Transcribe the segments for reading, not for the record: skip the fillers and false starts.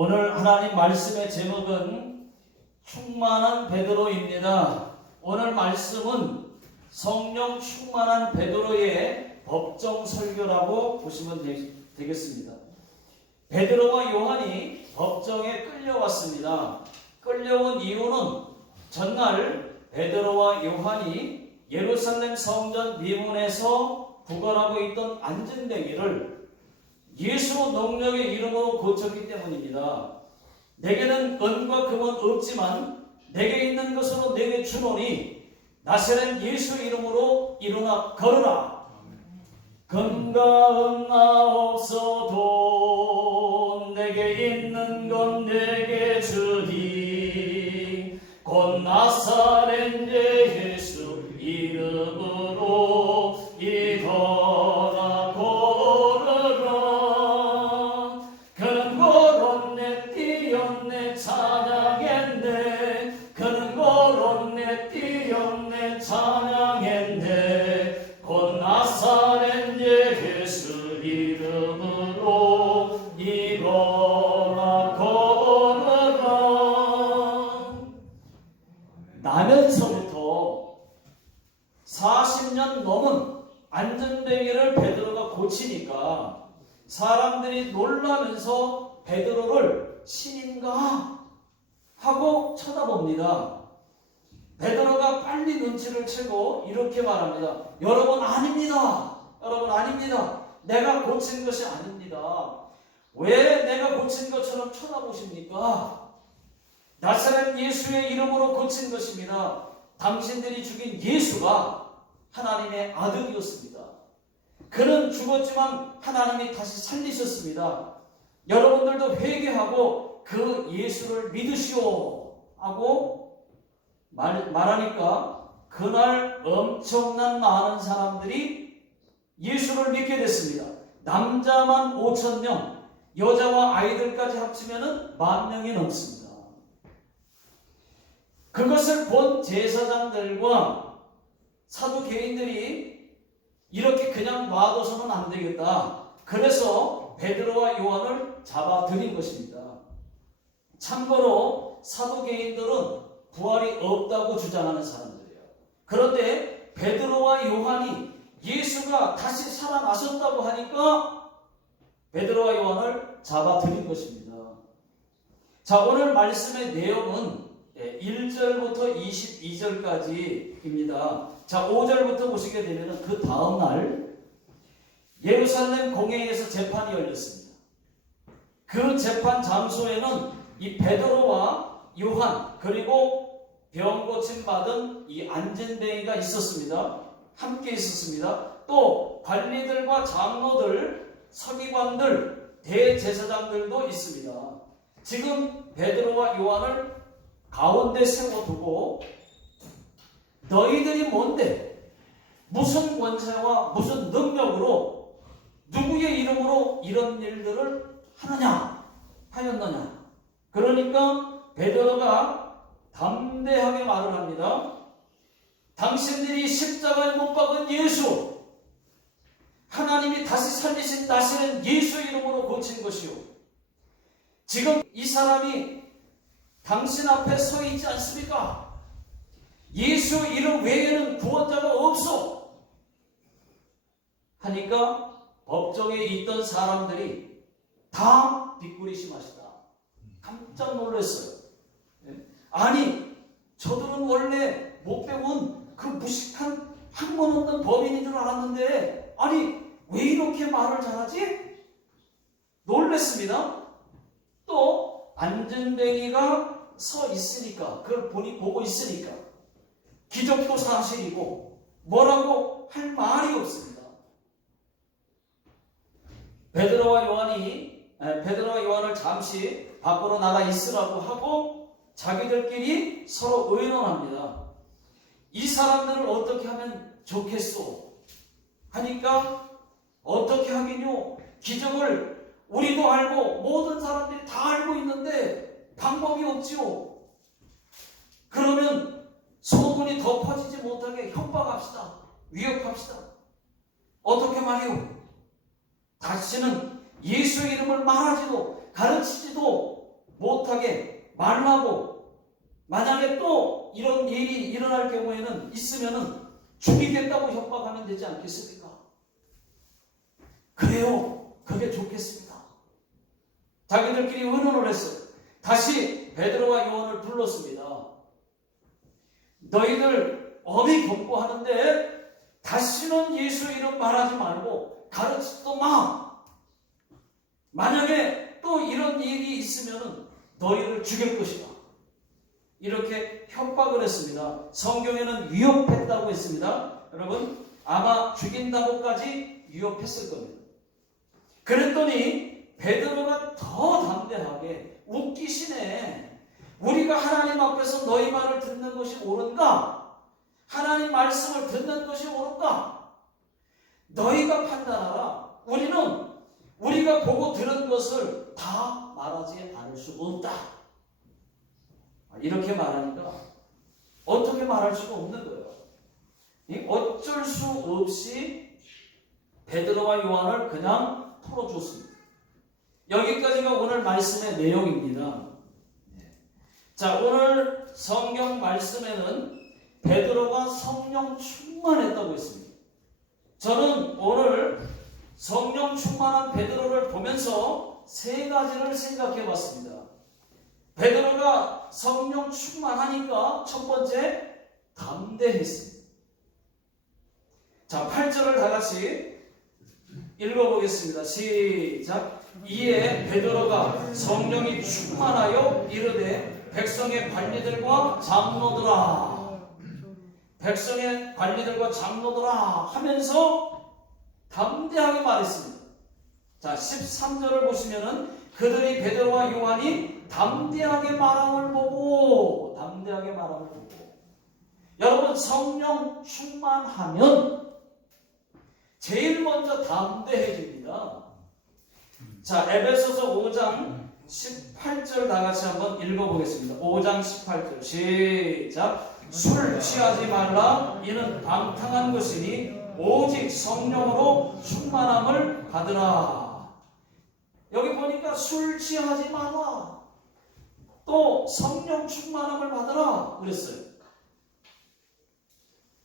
오늘 하나님 말씀의 제목은 충만한 베드로입니다. 오늘 말씀은 성령 충만한 베드로의 법정 설교라고 보시면 되겠습니다. 베드로와 요한이 법정에 끌려왔습니다. 끌려온 이유는 전날 베드로와 요한이 예루살렘 성전 미문에서 구걸하고 있던 안전뱅이를 예수 능력의 이름으로 고쳤기 때문입니다. 내게는 은과 금은 없지만 내게 있는 것으로 내게 주노니 나사렛 예수 이름으로 일어나 걸으라. 금과 은나 없어도 내게 있는 건 내게 주리. 곧 나사렛 예수 이름으로 일어나 걸으라. 그는 걸었네 뛰었네 찬양했네. 그는 걸었네 뛰었네 찬양했네. 곧 나사렛 예수 이름으로 일어나 걸으라. 나면서부터 40년 넘은 안전뱅이를 베드로가 고치니까 사람들이 놀라면서 베드로를 신인가 하고 쳐다봅니다. 베드로가 빨리 눈치를 채고 이렇게 말합니다. 여러분 아닙니다. 여러분 아닙니다. 내가 고친 것이 아닙니다. 왜 내가 고친 것처럼 쳐다보십니까? 나사렛 예수의 이름으로 고친 것입니다. 당신들이 죽인 예수가 하나님의 아들이었습니다. 그는 죽었지만 하나님이 다시 살리셨습니다. 여러분들도 회개하고 그 예수를 믿으시오 하고 말하니까 그날 엄청난 많은 사람들이 예수를 믿게 됐습니다. 남자만 5,000명, 여자와 아이들까지 합치면 10,000명이 넘습니다. 그것을 본 제사장들과 사두개인들이 이렇게 그냥 놔둬서는 안 되겠다. 그래서 베드로와 요한을 잡아들인 것입니다. 참고로 사두개인들은 부활이 없다고 주장하는 사람들이에요. 그런데 베드로와 요한이 예수가 다시 살아나셨다고 하니까 베드로와 요한을 잡아들인 것입니다. 자, 오늘 말씀의 내용은 1절부터 22절까지입니다. 자, 5절부터 보시게 되면 그 다음 날 예루살렘 공회에서 재판이 열렸습니다. 그 재판 장소에는 이 베드로와 요한 그리고 병 고침 받은 이 안전뱅이가 있었습니다. 함께 있었습니다. 또 관리들과 장로들, 서기관들, 대제사장들도 있습니다. 지금 베드로와 요한을 가운데 세워두고 너희들이 뭔데? 무슨 권세와 무슨 능력으로 누구의 이름으로 이런 일들을 하였느냐? 그러니까 베드로가 담대하게 말을 합니다. 당신들이 십자가에 못 박은 예수, 하나님이 다시 살리신 나사렛 예수 이름으로 고친 것이요. 지금 이 사람이 당신 앞에 서 있지 않습니까? 예수 이름 외에는 구원자가 없어. 하니까 법정에 있던 사람들이 다 뒷구리심하시다. 깜짝 놀랐어요. 아니, 저들은 원래 못 배운 그 무식한 학문 없는 범인인 줄 알았는데 아니, 왜 이렇게 말을 잘하지? 놀랐습니다. 또 안전뱅이가 서 있으니까, 그걸 보고 있으니까 기적도 사실이고 뭐라고 할 말이 없습니다. 베드로와 요한을 잠시 밖으로 나가 있으라고 하고 자기들끼리 서로 의논합니다. 이 사람들을 어떻게 하면 좋겠소? 하니까 어떻게 하긴요? 기적을 우리도 알고 모든 사람들이 다 알고 있는데 방법이 없지요. 그러면 소문이 더 퍼지지 못하게 협박합시다. 위협합시다. 어떻게 말이요? 다시는 예수 이름을 말하지도 가르치지도 못하게 말라고, 만약에 또 이런 일이 일어날 경우에는 있으면은 죽이겠다고 협박하면 되지 않겠습니까? 그래요. 그게 좋겠습니다. 자기들끼리 의논을 했어요. 다시 베드로와 요한을 불렀습니다. 너희들 엄히 경고하는데 다시는 예수 이름 말하지 말고 가르치지도 마. 만약에 또 이런 일이 있으면 너희를 죽일 것이다. 이렇게 협박을 했습니다. 성경에는 위협했다고 했습니다. 여러분, 아마 죽인다고까지 위협했을 겁니다. 그랬더니 베드로가 더 담대하게, 웃기시네. 우리가 하나님 앞에서 너희 말을 듣는 것이 옳은가? 하나님 말씀을 듣는 것이 옳은가? 너희가 판단하라. 우리는 우리가 보고 들은 것을 다 말하지 않을 수 없다. 이렇게 말하니까 어떻게 말할 수가 없는 거예요. 어쩔 수 없이 베드로와 요한을 그냥 풀어줬습니다. 여기까지가 오늘 말씀의 내용입니다. 자, 오늘 성경 말씀에는 베드로가 성령 충만했다고 했습니다. 저는 오늘 성령 충만한 베드로를 보면서 세 가지를 생각해 봤습니다. 베드로가 성령 충만하니까 첫 번째, 담대했습니다. 자, 8절을 다 같이 읽어보겠습니다. 시작. 이에 베드로가 성령이 충만하여 이르되 백성의 관리들과 장로들아, 백성의 관리들과 장로들아 하면서 담대하게 말했습니다. 자, 13절을 보시면은 그들이 베드로와 요한이 담대하게 말함을 보고, 여러분, 성령 충만하면 제일 먼저 담대해집니다. 자, 에베소서 5장 18절 다 같이 한번 읽어보겠습니다. 5장 18절 시작. 술 취하지 말라. 이는 방탕한 것이니 오직 성령으로 충만함을 받으라. 여기 보니까 술 취하지 마라. 또 성령 충만함을 받으라 그랬어요.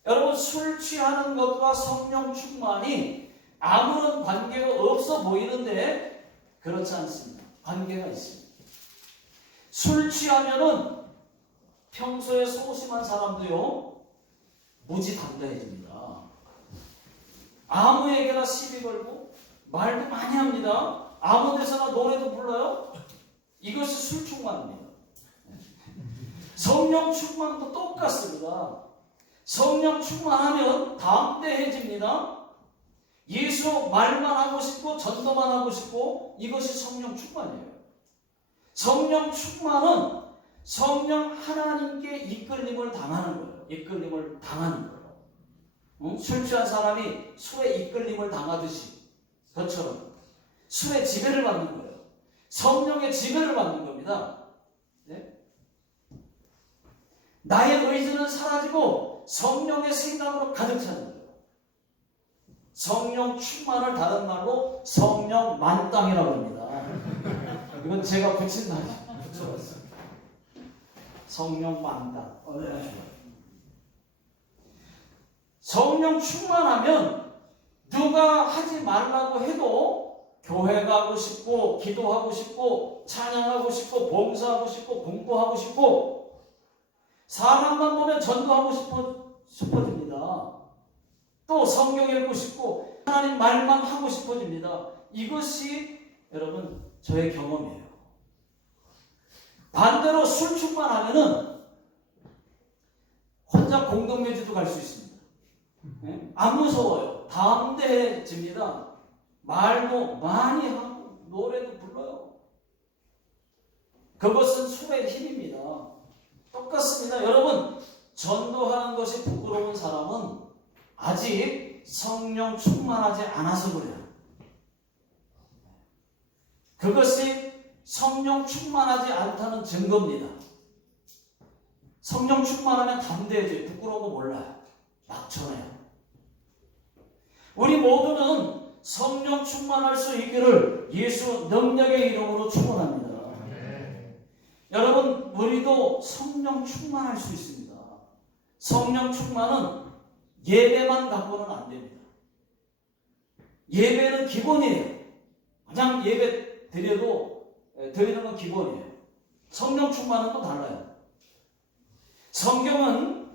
여러분, 술 취하는 것과 성령 충만이 아무런 관계가 없어 보이는데 그렇지 않습니다. 관계가 있습니다. 술 취하면은 평소에 소심한 사람도요, 무지 담대해집니다. 아무에게나 시비 걸고 말도 많이 합니다. 아무 데서나 노래도 불러요. 이것이 술 충만입니다. 성령 충만도 똑같습니다. 성령 충만하면 담대해집니다. 예수 말만 하고 싶고 전도만 하고 싶고, 이것이 성령 충만이에요. 성령 충만은 성령 하나님께 이끌림을 당하는 거예요. 이끌림을 당하는 거예요. 술 취한 사람이 술에 이끌림을 당하듯이 그처럼 술의 지배를 받는 거예요. 성령의 지배를 받는 겁니다. 네? 나의 의지는 사라지고 성령의 생각으로 가득 차는 거예요. 성령 충만을 다른 말로 성령 만땅이라고 합니다. 이건 제가 붙인 말이에요. 붙여봤어요. 성령 만땅. 성령 충만하면 누가 하지 말라고 해도 교회 가고 싶고, 기도하고 싶고, 찬양하고 싶고, 봉사하고 싶고, 공부하고 싶고, 사람만 보면 전도하고 싶어집니다. 또 성경 읽고 싶고, 하나님 말만 하고 싶어집니다. 이것이 여러분 저의 경험이에요. 반대로 술 충만하면은 혼자 공동묘지도 갈 수 있습니다. 안 무서워요. 담대해집니다. 말도 많이 하고 노래도 불러요. 그것은 술의 힘입니다. 똑같습니다. 여러분, 전도하는 것이 부끄러운 사람은 아직 성령 충만하지 않아서 그래요. 그것이 성령 충만하지 않다는 증거입니다. 성령 충만하면 담대해져요. 부끄러운 거 몰라요. 막 전해요. 우리 모두는 성령 충만할 수 있기를 예수 능력의 이름으로 축원합니다. 여러분 우리도 성령 충만할 수 있습니다. 성령 충만은 예배만 갖고는 안 됩니다. 예배는 기본이에요. 그냥 예배 드리는 건 기본이에요. 성령 충만은 또 달라요. 성경은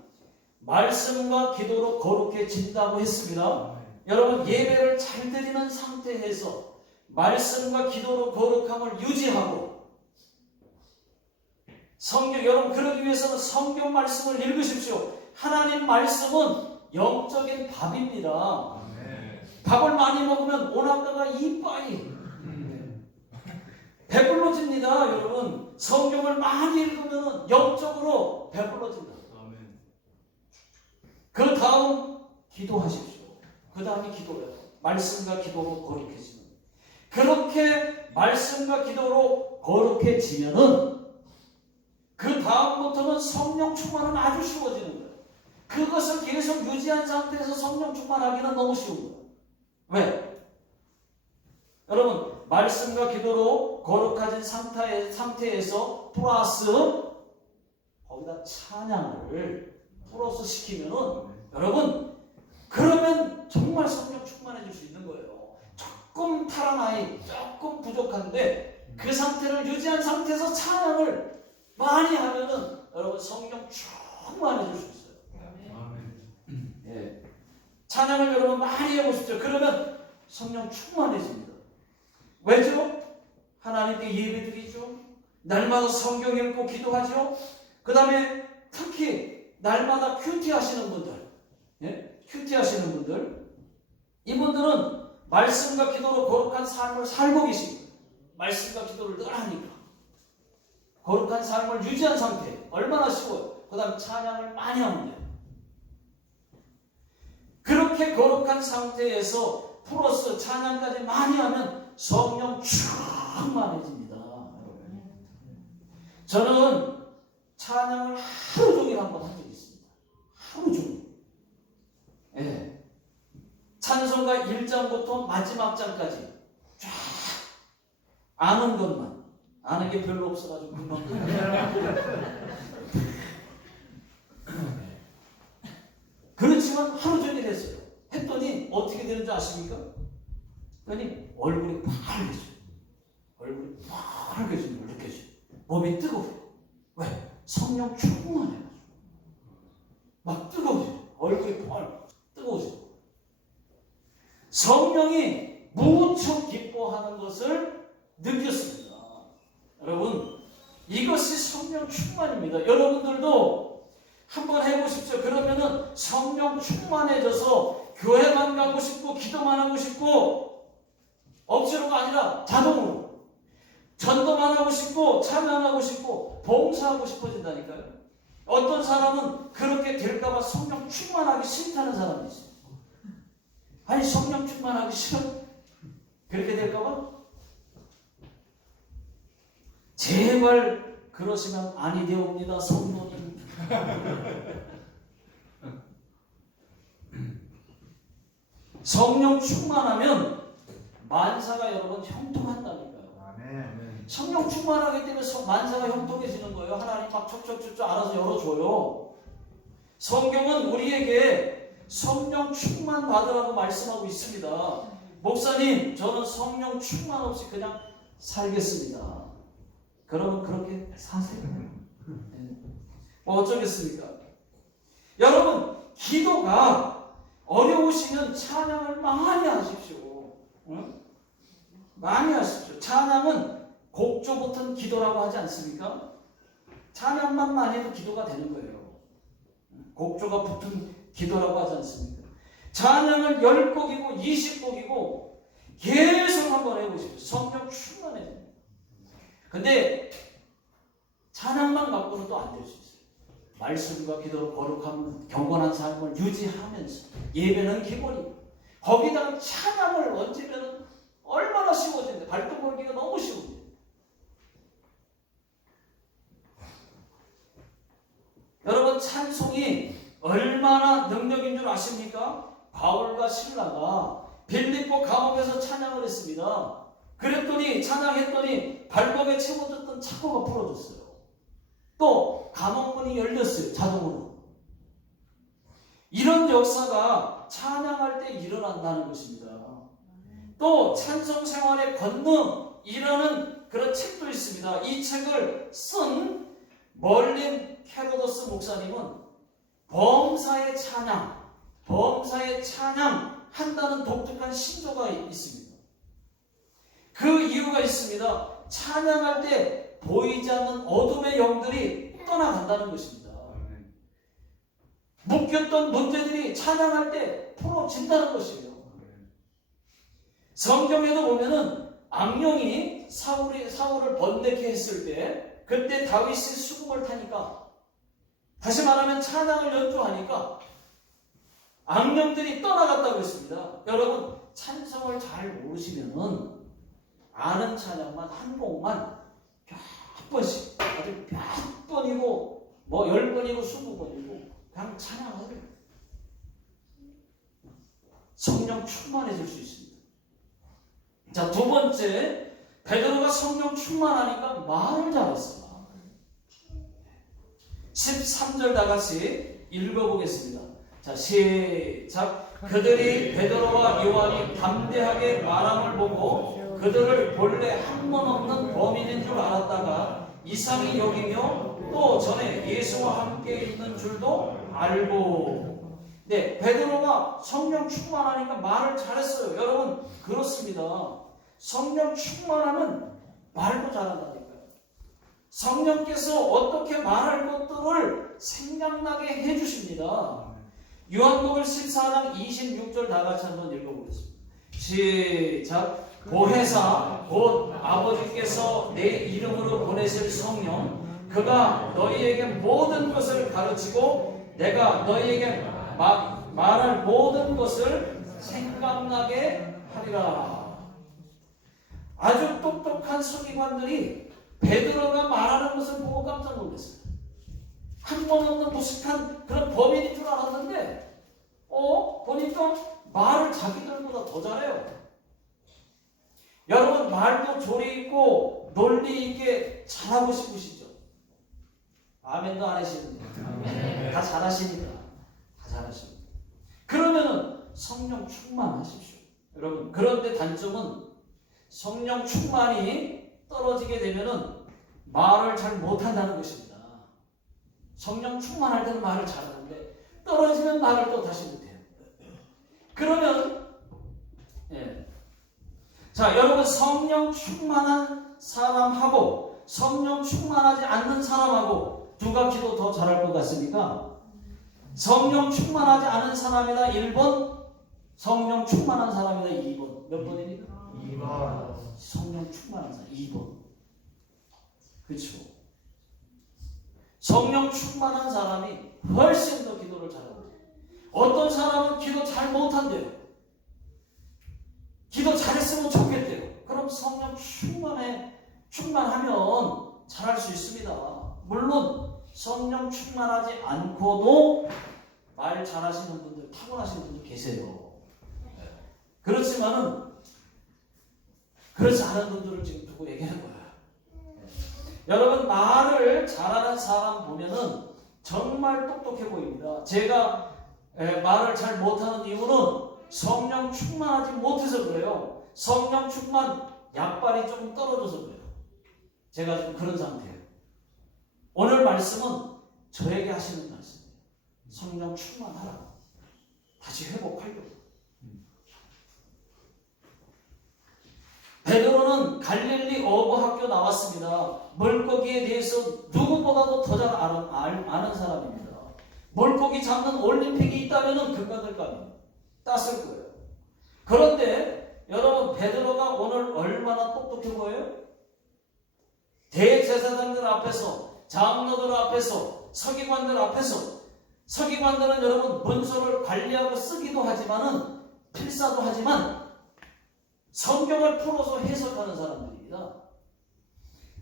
말씀과 기도로 거룩해진다고 했습니다. 여러분 예배를 잘 드리는 상태에서 말씀과 기도로 거룩함을 유지하고 여러분 그러기 위해서는 성경 말씀을 읽으십시오. 하나님 말씀은 영적인 밥입니다. 밥을 많이 먹으면 오나가가 이빠이 배불러집니다. 여러분 성경을 많이 읽으면 영적으로 배불러집니다. 그 다음 기도하십시오. 그 다음에 기도해요. 말씀과 기도로 거룩해지는. 그렇게 말씀과 기도로 거룩해지면은 그 다음부터는 성령 충만은 아주 쉬워지는 거예요. 그것을 계속 유지한 상태에서 성령 충만하기는 너무 쉬운 거예요. 왜? 여러분 말씀과 기도로 거룩해진 상태에서 플러스 거기다 찬양을 플러스 시키면은 여러분 그러면 정말 성령 충만해질 수 있는 거예요. 조금 타란 아이, 조금 부족한데 그 상태를 유지한 상태에서 찬양을 많이 하면은 여러분 성령 충만해질 수 있어요. 예. 찬양을 여러분 많이 해보십시오. 그러면 성령 충만해집니다. 왜죠? 하나님께 예배드리죠. 날마다 성경 읽고 기도하죠. 그 다음에 특히 날마다 큐티 하시는 분들, 예? 큐티 하시는 분들, 이분들은 말씀과 기도로 거룩한 삶을 살고 계십니다. 말씀과 기도를 늘 하니까 거룩한 삶을 유지한 상태 얼마나 쉬워요. 그 다음 찬양을 많이 하면 돼요. 그렇게 거룩한 상태에서 플러스 찬양까지 많이 하면 성령 충만해집니다. 저는 찬양을 하루 종일 한번 한 적이 있습니다. 하루 종일. 예. 찬송가 1장부터 마지막 장까지 쫙 아는 것만. 아는 게 별로 없어가지고 금방 그렇지만 하루 종일 했어요. 했더니 어떻게 되는지 아십니까? 그러니 얼굴이 파래져요. 얼굴이 파래져요. 느껴져요. 몸이 뜨거워요. 왜? 성령 충만해가지고 막 뜨거워져요. 얼굴이 뜨거워져요. 성령이 무척 기뻐하는 것을 느꼈습니다. 여러분 이것이 성령 충만입니다. 여러분들도 한번 해보십시오. 그러면은 성령 충만해져서 교회만 가고 싶고 기도만 하고 싶고 억지로가 아니라 자동으로 전도만 하고 싶고 찬양하고 싶고 봉사하고 싶어진다니까요. 어떤 사람은 그렇게 될까봐 성령 충만하기 싫다는 사람이 있어요. 아니 성령 충만하기 싫어? 그렇게 될까봐? 제발 그러시면 아니 되옵니다. 성도님. 성령 충만하면 만사가 여러분 형통한다니까요. 아멘. 성령 충만하기 때문에 만사가 형통해지는 거예요. 하나님 막 척척척척 알아서 열어줘요. 성경은 우리에게 성령 충만 받으라고 말씀하고 있습니다. 목사님 저는 성령 충만 없이 그냥 살겠습니다. 그러면 그렇게 사세요. 뭐 어쩌겠습니까? 여러분 기도가 어려우시면 찬양을 많이 하십시오. 응? 많이 하십시오. 찬양은 곡조 붙은 기도라고 하지 않습니까? 찬양만 많이 해도 기도가 되는 거예요. 곡조가 붙은 기도라고 하지 않습니까? 찬양을 10곡이고 20곡이고 계속 한번 해보십시오. 성령 충만해집니다. 근데 찬양만 갖고는 또 안 될 수 있어요. 말씀과 기도로 거룩한 경건한 삶을 유지하면서 예배는 기본이고 거기다가 찬양을 얹으면 얼마나 쉬워진대. 발동 걸기가 너무 쉬운데. 여러분 찬송이 얼마나 능력인 줄 아십니까? 바울과 실라가 빌립보 감옥에서 찬양을 했습니다. 그랬더니 찬양했더니 발목에 채워졌던 착고가 풀어졌어요. 감옥문이 열렸어요. 자동으로. 이런 역사가 찬양할 때 일어난다는 것입니다. 또 찬송 생활의 권능이라는 그런 책도 있습니다. 이 책을 쓴 멀린 캐로더스 목사님은 범사의 찬양 한다는 독특한 신조가 있습니다. 그 이유가 있습니다. 찬양할 때 보이지 않는 어둠의 영들이 떠나간다는 것입니다. 묶였던 문제들이 찬양할 때 풀어진다는 것이에요. 성경에도 보면은 악령이 사울을 번뇌케 했을 때 그때 다윗이 수금을 타니까, 다시 말하면 찬양을 연주하니까 악령들이 떠나갔다고 했습니다. 여러분, 찬송을 잘 모르시면은 아는 찬양만 한 곡만 몇 번씩, 아주 몇 번이고 뭐 10번이고 20번이고 그냥 찬양을 성령 충만해질 수 있습니다. 자, 두 번째, 베드로가 성령 충만하니까 말을 잘했어. 13절 다 같이 읽어보겠습니다. 자, 시작. 그들이 베드로와 요한이 담대하게 말함을 보고 그들을 본래 학문 없는 범인인 줄 알았다가 이상히 여기며 또 전에 예수와 함께 있는 줄도 알고. 네, 베드로가 성령 충만하니까 말을 잘했어요. 여러분, 그렇습니다. 성령 충만하면 말도 잘한다니까요. 성령께서 어떻게 말할 것들을 생각나게 해주십니다. 요한복음 14장 26절 다 같이 한번 읽어보겠습니다. 시작. 보혜사 곧 아버지께서 내 이름으로 보내실 성령, 그가 너희에게 모든 것을 가르치고 내가 너희에게 말할 모든 것을 생각나게 하리라. 아주 똑똑한 서기관들이 베드로가 말하는 것을 보고 깜짝 놀랐어요. 학문 없는 무식한 그런 범인인 줄 알았는데 보니까 말을 자기들보다 더 잘해요. 여러분, 말도 조리 있고 논리 있게 잘하고 싶으시죠? 아멘도 안 하시는데 다 잘하시니까. 다 잘하십니다. 그러면은 성령 충만하십시오. 여러분, 그런데 단점은 성령 충만이 떨어지게 되면은 말을 잘 못한다는 것입니다. 성령 충만할 때는 말을 잘하는데 떨어지면 말을 또 다시 못해요. 그러면 자, 여러분, 성령 충만한 사람하고 성령 충만하지 않는 사람하고 누가 기도 더 잘할 것 같습니까? 성령 충만하지 않은 사람이다 1번, 성령 충만한 사람이다 2번. 몇 번입니까? 2번. 성령 충만한 사람 2번. 그렇죠. 성령 충만한 사람이 훨씬 더 기도를 잘합니다. 어떤 사람은 기도 잘 못한대요. 기도 잘했으면 좋겠대요. 그럼 성령 충만하면 잘할 수 있습니다. 물론 성령 충만하지 않고도 말 잘하시는 분들, 타고나시는 분들 계세요. 그렇지만은 그렇지 않은 분들을 지금 두고 얘기하는 거예요. 여러분, 말을 잘하는 사람 보면은 정말 똑똑해 보입니다. 제가 말을 잘 못하는 이유는 성령 충만하지 못해서 그래요. 성령 충만 약발이 조금 떨어져서 그래요. 제가 지금 그런 상태예요. 오늘 말씀은 저에게 하시는 말씀이에요. 성령 충만하라. 다시 회복하려고. 베드로는 갈릴리 어부학교 나왔습니다. 물고기에 대해서 누구보다도 더 잘 아는 사람입니다. 물고기 잡는 올림픽이 있다면 금메달감이 땄을 거예요. 그런데 여러분, 베드로가 오늘 얼마나 똑똑해 보여요? 대제사장들 앞에서, 장로들 앞에서, 서기관들 앞에서, 서기관들은 여러분 문서를 관리하고 쓰기도 하지만은 필사도 하지만 성경을 풀어서 해석하는 사람들입니다.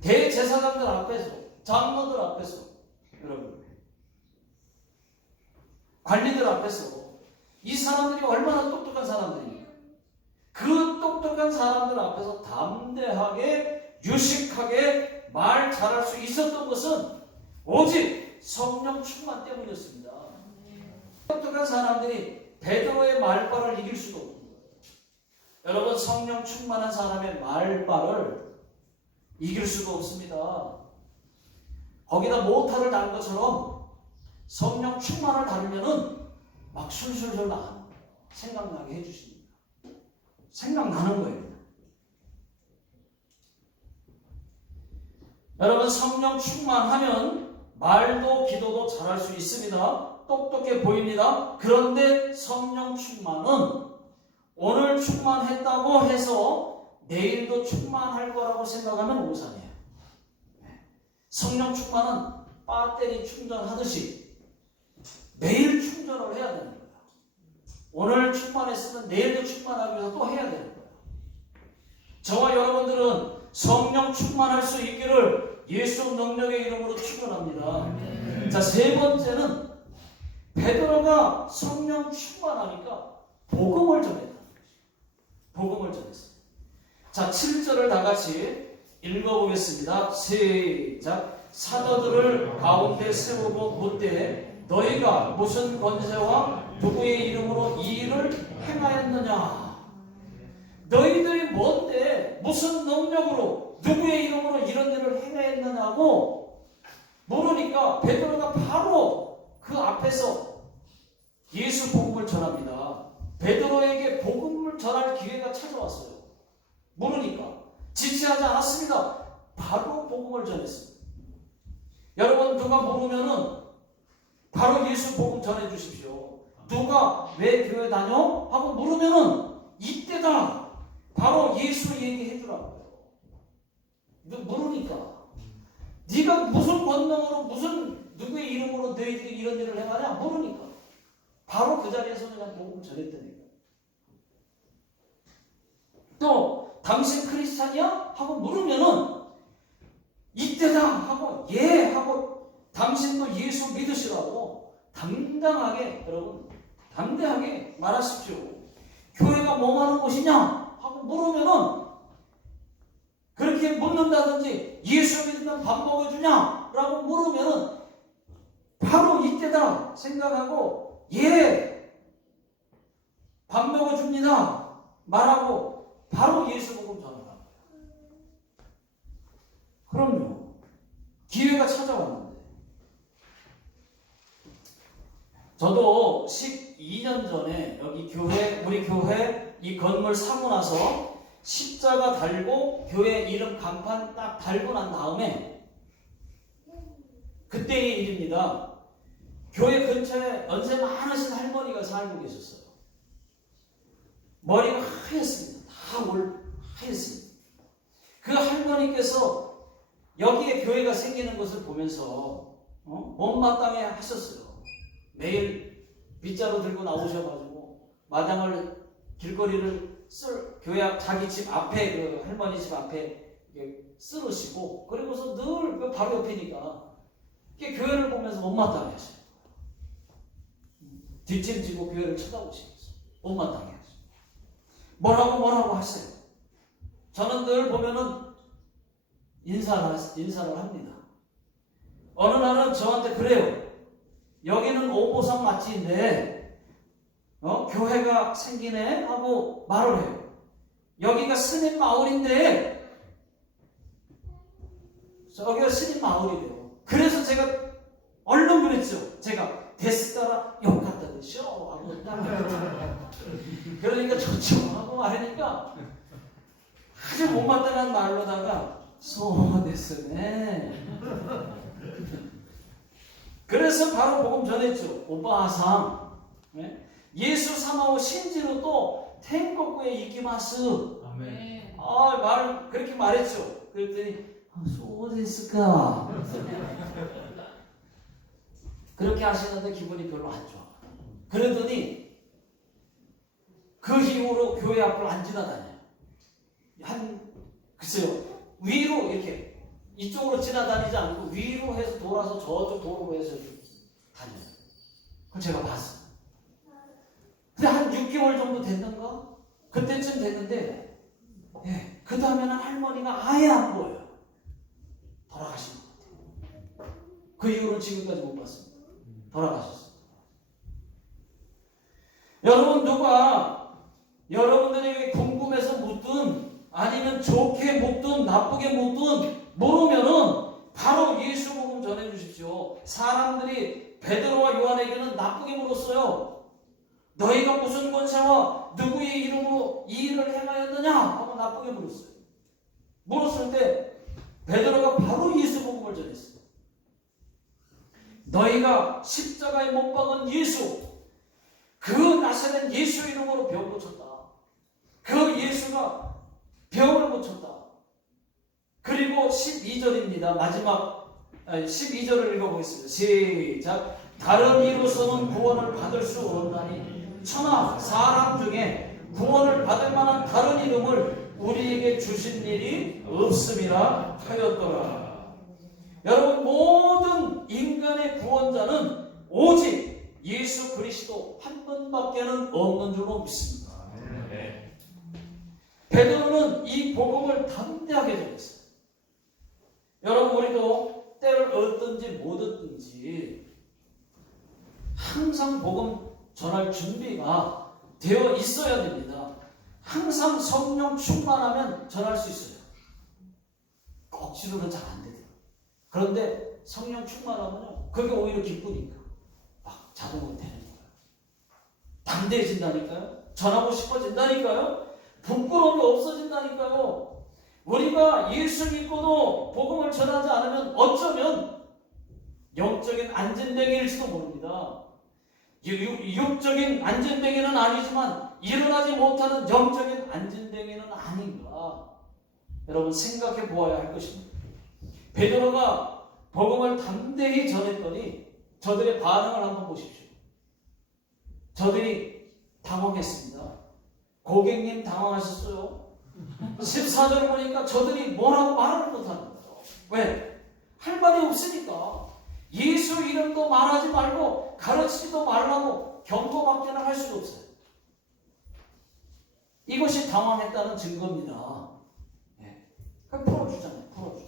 대제사장들 앞에서, 장로들 앞에서, 여러분 관리들 앞에서 이 사람들이 얼마나 똑똑한 사람들입니까? 그 똑똑한 사람들 앞에서 담대하게 유식하게 말 잘할 수 있었던 것은 오직 성령 충만 때문이었습니다. 똑똑한 사람들이 베드로의 말발을 이길 수도 없는 거예요. 여러분, 성령 충만한 사람의 말발을 이길 수도 없습니다. 거기다 모터를 단 것처럼 성령 충만을 다루면은 막 술술술 생각나게 해주십니다. 생각나는 거예요. 여러분, 성령 충만하면 말도 기도도 잘할 수 있습니다. 똑똑해 보입니다. 그런데 성령 충만은 오늘 충만했다고 해서 내일도 충만할 거라고 생각하면 오산이에요. 성령 충만은 배터리 충전하듯이 매일 충전을 해야 되는 거예요. 오늘 충만했으면 내일도 충만하기 위해서 또 해야 되는 거예요. 저와 여러분들은 성령 충만할 수 있기를 예수 능력의 이름으로 축원합니다. 자, 세 번째는 베드로가 성령 충만하니까 복음을 전했다는 거죠. 복음을 전했어요. 자, 7절을 다 같이 읽어보겠습니다. 시작. 사도들을 가운데 세우고 묻되 너희가 무슨 권세와 누구의 이름으로 이 일을 행하였느냐? 너희들이 뭔데 무슨 능력으로 누구의 이름으로 이런 일을 행하였느냐고 물으니까 베드로가 바로 그 앞에서 예수 복음을 전합니다. 베드로에게 복음을 전할 기회가 찾아왔어요. 물으니까 지체하지 않았습니다. 바로 복음을 전했습니다. 여러분, 누가 물으면은 바로 예수 복음 전해 주십시오. 누가 왜 교회 다녀? 하고 물으면은 이때다. 바로 예수 얘기해 주라고요. 물으니까 네가 무슨 권능으로 무슨 누구의 이름으로 너희들이 이런 일을 행하냐? 물으니까 바로 그 자리에서 내가 복음 전했다니까. 또 당신 크리스찬이야? 하고 물으면은 이때다 하고 예 하고 당신도 예수 믿으시라고 당당하게, 여러분 담대하게 말하십시오. 교회가 뭐 하는 곳이냐 하고 물으면은 그렇게 묻는다든지 예수 믿으면 밥 먹여주냐 라고 물으면은 바로 이때다 생각하고 예 밥 먹여줍니다 말하고 바로 예수 복음 전하라. 그럼요. 기회가 찾아왔는데. 저도 12년 전에 여기 교회, 우리 교회 이 건물 사고 나서 십자가 달고 교회 이름 간판 딱 달고 난 다음에 그때의 일입니다. 교회 근처에 연세 많으신 할머니가 살고 계셨어요. 머리가 하였습니다. 다 하였습니다. 그 할머니께서 여기에 교회가 생기는 것을 보면서 못마땅해 하셨어요. 매일 빗자루 들고 나오셔가지고 마당을 길거리를 교회 앞 자기 집 앞에 그 할머니 집 앞에 쓸으시고 그리고서 늘 바로 옆이니까 교회를 보면서 못마땅해 하셔요. 뒷짐지고 교회를 쳐다보시면서 못마땅해 하셔요. 뭐라고 하세요. 저는 늘 보면은 인사를 합니다. 어느 날은 저한테 그래요. 여기는 오보성 맛집인데 교회가 생기네 하고 말을 해요. 여기가 스님 마을인데 여기가 스님 마을이래요. 그래서 제가 얼른 그랬죠. 제가 데스따라 욕 갖다 드셔 하고 그러니까 좋죠 하고 말하니까 아주 못마땅한 말로다가 소데스네. 그래서 바로 복음 전했죠. 오빠상 예수 사마오 신지로 또 텐코쿠에 이키마스. 아멘. 말 그렇게 말했죠. 그랬더니 소데스까 그렇게 하시는데 기분이 별로 안 좋아. 그러더니 그 이후로 교회 앞을 안 지나다녀요. 글쎄요, 위로 이렇게 이쪽으로 지나다니지 않고 위로 해서 돌아서 저쪽 도로로 해서 다녀요. 그걸 제가 봤어요. 근데 한 6개월 정도 됐는가? 그때쯤 됐는데 그 다음에는 할머니가 아예 안 보여요. 돌아가신 것 같아요. 그 이후로는 지금까지 못 봤습니다. 돌아가셨습니다. 여러분, 누가 여러분들에게 궁금해서 묻든 아니면 좋게 묻든 나쁘게 묻든 모르면은 바로 예수 복음 전해 주십시오. 사람들이 베드로와 요한에게는 나쁘게 물었어요. 너희가 무슨 권세와 누구의 이름으로 이 일을 행하였느냐 하고 나쁘게 물었어요. 물었을 때 베드로가 바로 예수 복음을 전했어요. 너희가 십자가에 못 박은 예수, 그 나사렛 예수 이름으로 병 고쳤다. 그 예수가 병을 고쳤다. 그리고 12절입니다. 마지막 12절을 읽어보겠습니다. 시작. 다른 이로서는 구원을 받을 수 없나니 천하 사람 중에 구원을 받을 만한 다른 이름을 우리에게 주신 일이 없음이라 하였더라. 여러분, 모든 인간의 구원자는 오직 예수 그리스도 한 분밖에는 없는 줄로 믿습니다. 베드로는 이 복음을 담대하게 전했어요. 여러분, 우리도 때를 얻든지 못 얻든지 항상 복음 전할 준비가 되어 있어야 됩니다. 항상 성령 충만하면 전할 수 있어요. 억지로는 잘 안 되더라고요. 그런데 성령 충만하면요, 그게 오히려 기쁘니까 막 자동으로 되는 거예요. 담대해진다니까요. 전하고 싶어진다니까요. 부끄러움이 없어진다니까요. 우리가 예수 믿고도 복음을 전하지 않으면 어쩌면 영적인 안전뱅이일지도 모릅니다. 육적인 안전뱅이는 아니지만 일어나지 못하는 영적인 안전뱅이는 아닌가. 여러분, 생각해 보아야 할 것입니다. 베드로가 복음을 담대히 전했더니 저들의 반응을 한번 보십시오. 저들이 당황했습니다. 고객님 당황하셨어요? 14절을 보니까 저들이 뭐라고 말을 못하는 거죠. 왜? 할 말이 없으니까. 예수 이름도 말하지 말고 가르치지도 말라고 경고밖에는 할 수가 없어요. 이것이 당황했다는 증거입니다. 그럼 풀어주잖아요. 풀어줘.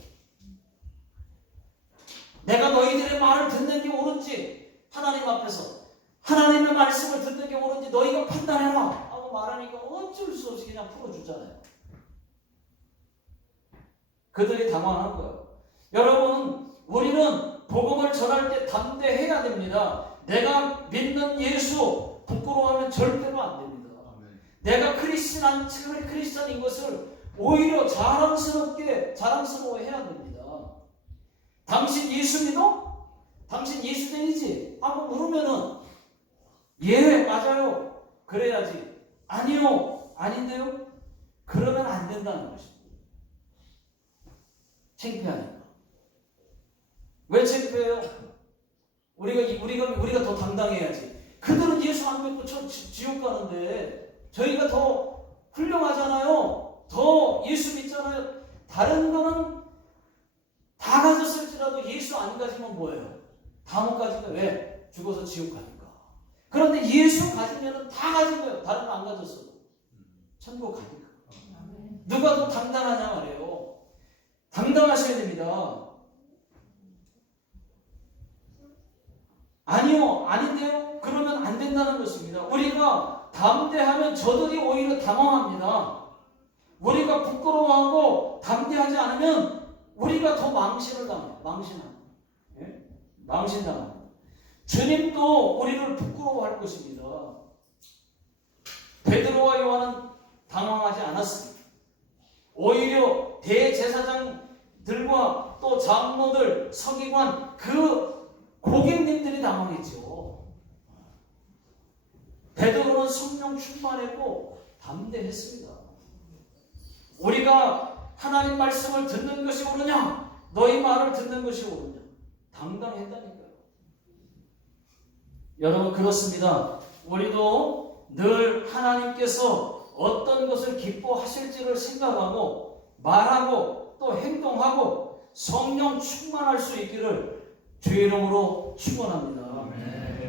내가 너희들의 말을 듣는 게 옳은지 하나님 앞에서 하나님의 말씀을 듣는 게 옳은지 너희가 판단해라 하고 말하니까 어쩔 수 없이 그냥 풀어주잖아요. 그들이 당황한 거예요. 여러분, 우리는 복음을 전할 때 담대해야 됩니다. 내가 믿는 예수 부끄러워하면 절대로 안 됩니다. 내가 크리스찬인 것을 오히려 자랑스러워해야 됩니다. 당신 예수 믿어? 당신 예수쟁이지? 하고 물으면은 예, 맞아요. 그래야지. 아니요, 아닌데요? 그러면 안 된다는 것입니다. 창피하니까. 왜 창피해요? 우리가 더 당당해야지. 그들은 예수 안 믿고 지옥 가는데 저희가 더 훌륭하잖아요. 더 예수 믿잖아요. 다른 거는 다 가졌을지라도 예수 안 가지면 뭐예요? 다 못 가지면 왜? 죽어서 지옥 가니까. 그런데 예수 가지면 다 가진 거예요. 다른 거 안 가졌어도. 천국 가니까. 누가 더 당당하냐 말이에요. 당당하셔야 됩니다. 아니요, 아닌데요? 그러면 안 된다는 것입니다. 우리가 담대하면 저들이 오히려 당황합니다. 우리가 부끄러워하고 담대하지 않으면 우리가 더 망신을 당해요. 망신당합니다. 주님도 우리를 부끄러워할 것입니다. 베드로와 요한은 당황하지 않았습니다. 오히려 대제사장들과 또 장로들, 서기관, 그 고객님들이 당황했죠. 베드로는 성령 충만했고 담대했습니다. 우리가 하나님 말씀을 듣는 것이 옳으냐? 너희 말을 듣는 것이 옳으냐? 당당했다니까요. 여러분, 그렇습니다. 우리도 늘 하나님께서 어떤 것을 기뻐하실지를 생각하고 말하고 또 행동하고 성령 충만할 수 있기를 주의 이름으로 축원합니다.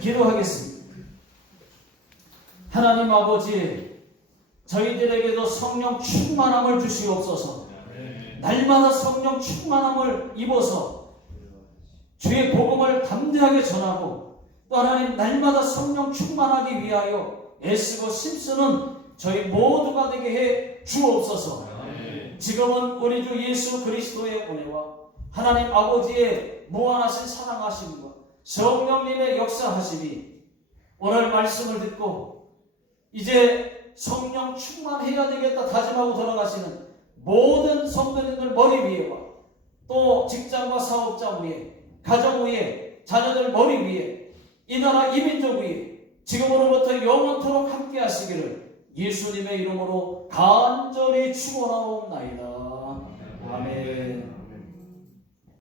기도하겠습니다. 하나님 아버지, 저희들에게도 성령 충만함을 주시옵소서. 날마다 성령 충만함을 입어서 주의 복음을 담대하게 전하고 또 하나님 날마다 성령 충만하기 위하여 애쓰고 힘쓰는 저희 모두가 되게 해 주옵소서. 지금은 우리 주 예수 그리스도의 은혜와 하나님 아버지의 무한하신 사랑하심과 성령님의 역사하심이 오늘 말씀을 듣고 이제 성령 충만해야 되겠다 다짐하고 돌아가시는 모든 성도님들 머리 위에와 또 직장과 사업자 위에 가정 위에 자녀들 머리 위에 이 나라 이민족 위에 지금으로부터 영원토록 함께 하시기를 예수님의 이름으로 간절히 축원하옵나이다. 아멘.